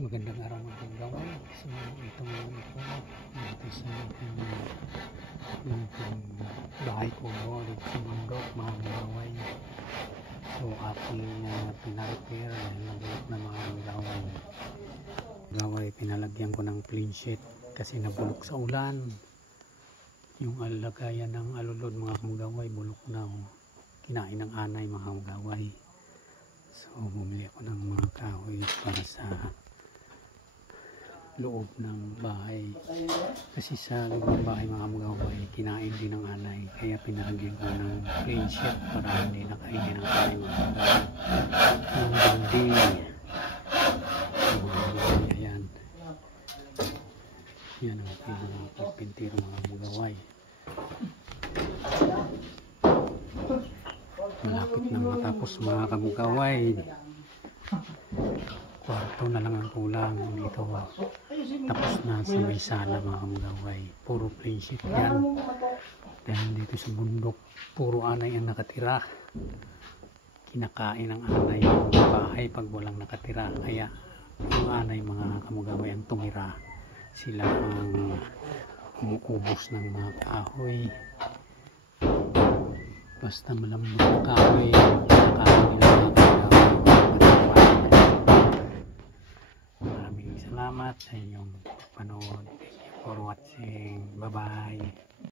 Magandang araw mga kagaway. So ito nga ito dito sa yung bahay ko dito sa bundok mga kagaway. So aking pina-repair dahil nabulok na mga kagaway. Pinalagyan ko ng clean sheet kasi nabulok sa ulan. Yung alagayan ng alulod mga kagaway bulok na. Kinain ng anay mga kagaway. So bumili ako ng mga kahoy para sa loob ng bahay kasi sa loob ng bahay mga kagaway kinain din ng anay, kaya pinalagyan ko ng clean sheet para hindi nakainin ng anay mga kagaway. Yung dingding ayan yan ang pinapagpintiro mga kagaway. Malapit nang matapos mga kagaway, kwarto na lang ang kulang dito. Tapos na sa may sala mga kagaway, puro clean sheet yan dahil dito sa bundok puro anay ang nakatira. Kinakain ng anay yung bahay pag walang nakatira, kaya yung anay mga kagaway ang tumira, sila ang umuubos ng mga kahoy. Basta malambot na kahoy kinakain nila mga kagaway. Salamat sa inyong panood. Thank you for watching. Bye bye.